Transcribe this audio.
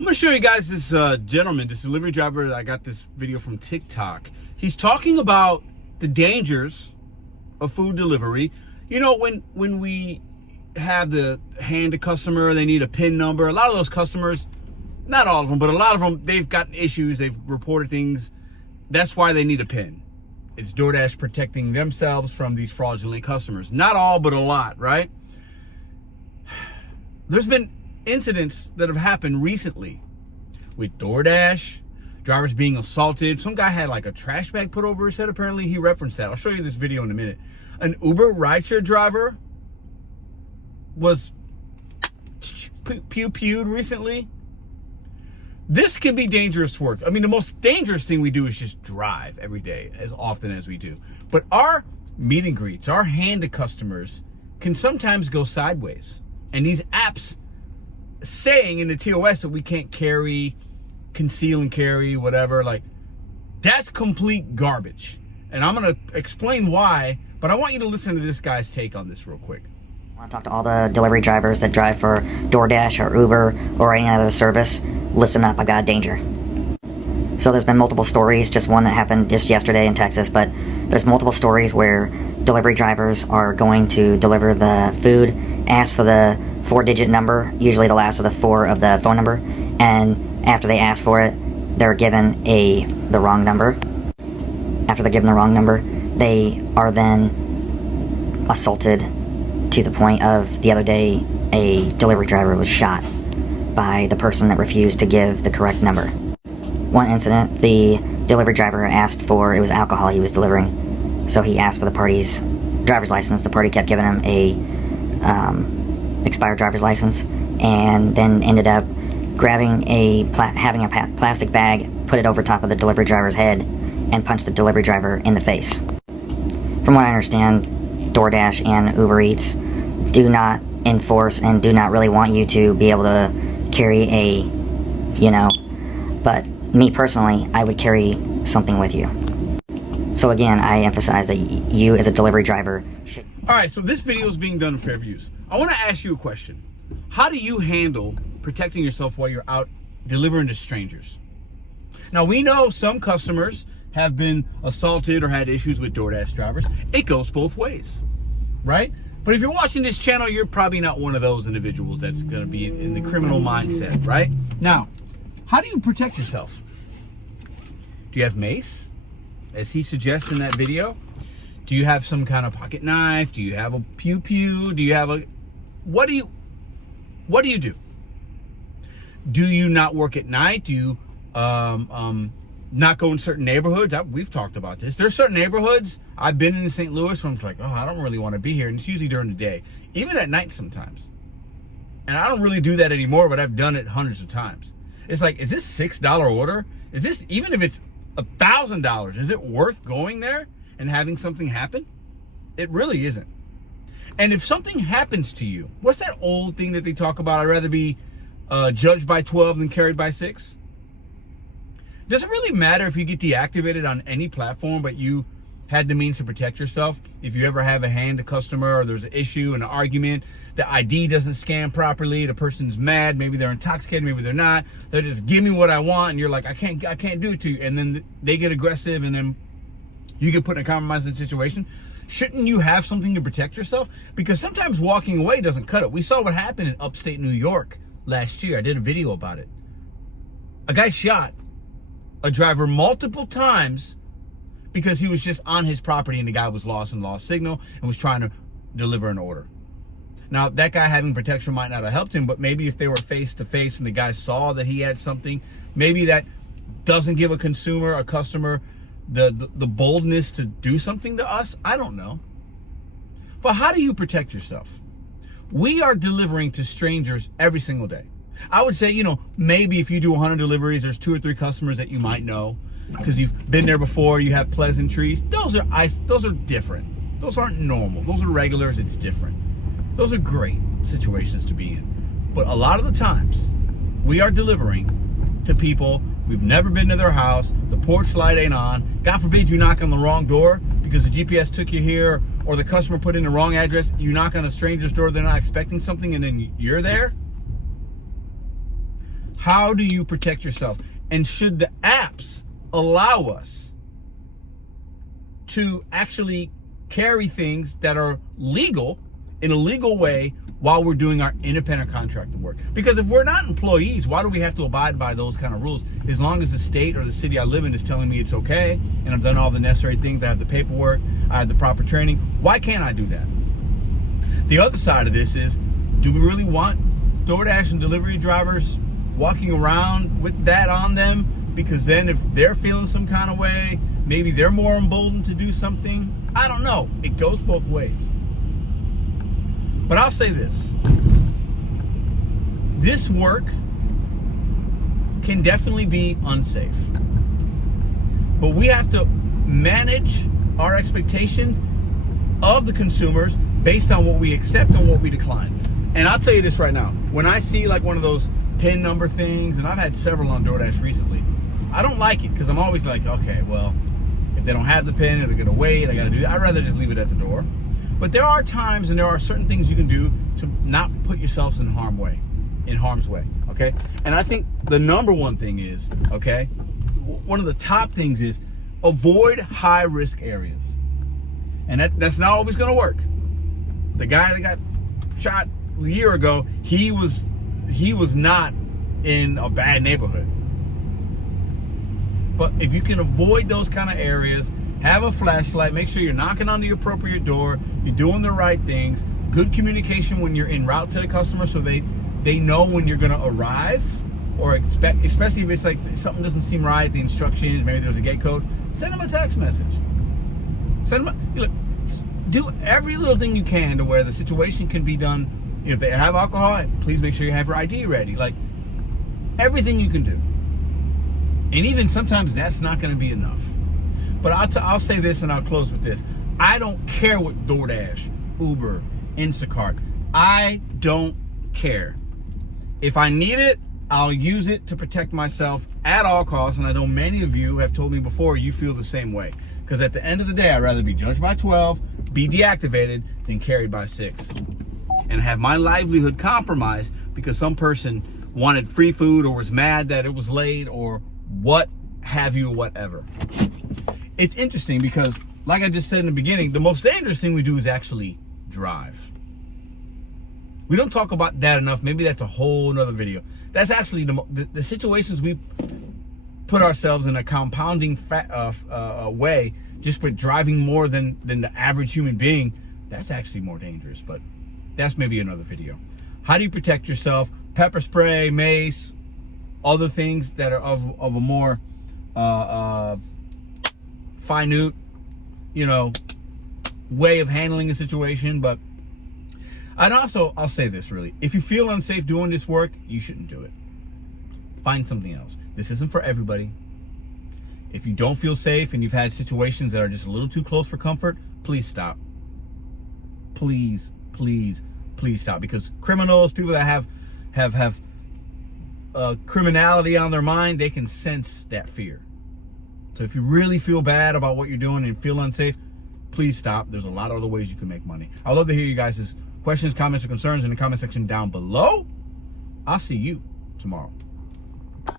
I'm gonna show you guys this gentleman, this delivery driver. I got this video from TikTok. He's talking about the dangers of food delivery. You know, when we have the hand to customer, they need a PIN number. A lot of those customers, not all of them, but a lot of them, they've gotten issues. They've reported things. That's why they need a PIN. It's DoorDash protecting themselves from these fraudulent customers. Not all, but a lot, right? There's been incidents that have happened recently with DoorDash, drivers being assaulted. Some guy had like a trash bag put over his head. Apparently he referenced that. I'll show you this video in a minute. An Uber rideshare driver was pew-pewed recently. This can be dangerous work. I mean, the most dangerous thing we do is just drive every day as often as we do. But our meet and greets, our hand to customers can sometimes go sideways. And these apps saying in the TOS that we can't carry, conceal and carry, whatever, like, that's complete garbage. And I'm going to explain why, but I want you to listen to this guy's take on this real quick. I want to talk to all the delivery drivers that drive for DoorDash or Uber or any other service. Listen up, I got a danger. So there's been multiple stories, just one that happened just yesterday in Texas, but there's multiple stories where delivery drivers are going to deliver the food, ask for the 4-digit number, usually the last of the 4 of the phone number, and after they ask for it, they're given the wrong number. After they're given the wrong number, they are then assaulted to the point of the other day a delivery driver was shot by the person that refused to give the correct number. One incident, the delivery driver asked for, it was alcohol he was delivering, so he asked for the party's driver's license. The party kept giving him a expired driver's license, and then ended up grabbing having a plastic bag, put it over top of the delivery driver's head, and punched the delivery driver in the face. From what I understand, DoorDash and Uber Eats do not enforce and do not really want you to be able to carry but me personally, I would carry something with you. So again, I emphasize that you as a delivery driver should... All right, so this video is being done in fair use. I want to ask you a question. How do you handle protecting yourself while you're out delivering to strangers? Now, we know some customers have been assaulted or had issues with DoorDash drivers. It goes both ways, right? But if you're watching this channel, you're probably not one of those individuals that's going to be in the criminal mindset, right? Now, how do you protect yourself? Do you have mace, as he suggests in that video? Do you have some kind of pocket knife? Do you have a pew-pew? Do you have a... What do you do? Do you not work at night? Do you not go in certain neighborhoods? We've talked about this. There's certain neighborhoods I've been in St. Louis where I'm like, oh, I don't really want to be here. And it's usually during the day, even at night sometimes. And I don't really do that anymore, but I've done it hundreds of times. It's like, is this $6 order? Is this, even if it's $1,000, is it worth going there and having something happen? It really isn't. And if something happens to you, what's that old thing that they talk about? I'd rather be judged by 12 than carried by 6. Does it really matter if you get deactivated on any platform, but you had the means to protect yourself? If you ever have a hand to customer, or there's an issue, an argument, the ID doesn't scan properly, the person's mad, maybe they're intoxicated, maybe they're not, they're just, give me what I want, and you're like, I can't do it to you, and then they get aggressive, and then you get put in a compromising situation. Shouldn't you have something to protect yourself? Because sometimes walking away doesn't cut it. We saw what happened in upstate New York last year. I did a video about it. A guy shot a driver multiple times because he was just on his property and the guy was lost and lost signal and was trying to deliver an order. Now, that guy having protection might not have helped him, but maybe if they were face to face and the guy saw that he had something, maybe that doesn't give a customer, the boldness to do something to us. I don't know. But how do you protect yourself? We are delivering to strangers every single day. I would say, maybe if you do 100 deliveries, there's 2 or 3 customers that you might know because you've been there before, you have pleasantries. Those are different. Those aren't normal. Those are regulars. It's different. Those are great situations to be in. But a lot of the times, we are delivering to people we've never been to their house, the porch light ain't on, God forbid you knock on the wrong door because the GPS took you here, or the customer put in the wrong address, you knock on a stranger's door, they're not expecting something, and then you're there. How do you protect yourself? And should the apps allow us to actually carry things that are legal in a legal way while we're doing our independent contractor work? Because if we're not employees, why do we have to abide by those kind of rules? As long as the state or the city I live in is telling me it's okay, and I've done all the necessary things, I have the paperwork, I have the proper training, why can't I do that? The other side of this is, do we really want DoorDash and delivery drivers walking around with that on them? Because then if they're feeling some kind of way, maybe they're more emboldened to do something. I don't know. It goes both ways. But I'll say this. This work can definitely be unsafe. But we have to manage our expectations of the consumers based on what we accept and what we decline. And I'll tell you this right now. When I see like one of those PIN number things, and I've had several on DoorDash recently, I don't like it because I'm always like, okay, well, if they don't have the PIN, they're gonna wait, I gotta do that. I'd rather just leave it at the door. But there are times and there are certain things you can do to not put yourselves in harm's way, okay? And I think the number one thing is, okay, one of the top things is avoid high risk areas. And that's not always gonna work. The guy that got shot a year ago, he was not in a bad neighborhood. But if you can avoid those kind of areas, have a flashlight, make sure you're knocking on the appropriate door, you're doing the right things, good communication when you're en route to the customer so they know when you're gonna arrive, or especially if it's like something doesn't seem right, the instructions, maybe there's a gate code, send them a text message. Send them look, do every little thing you can to where the situation can be done. If they have alcohol, please make sure you have your ID ready. Like, everything you can do. And even sometimes that's not going to be enough. But I'll say this and I'll close with this. I don't care what DoorDash, Uber, Instacart. I don't care. If I need it, I'll use it to protect myself at all costs. And I know many of you have told me before you feel the same way. Because at the end of the day, I'd rather be judged by 12, be deactivated, than carried by 6. And have my livelihood compromised because some person wanted free food or was mad that it was late or what have you, whatever. It's interesting because, like I just said in the beginning, the most dangerous thing we do is actually drive. We don't talk about that enough. Maybe that's a whole nother video. That's actually the situations we put ourselves in a compounding way just for driving more than the average human being. That's actually more dangerous, but that's maybe another video. How do you protect yourself? Pepper spray, mace, other things that are of a more finite, way of handling a situation. But I'll say this really. If you feel unsafe doing this work, you shouldn't do it. Find something else. This isn't for everybody. If you don't feel safe and you've had situations that are just a little too close for comfort, please stop. Please, please, please stop. Because criminals, people that have criminality on their mind, they can sense that fear. So if you really feel bad about what you're doing and feel unsafe, please stop. There's a lot of other ways you can make money. I'd love to hear you guys' questions, comments, or concerns in the comment section down below. I'll see you tomorrow.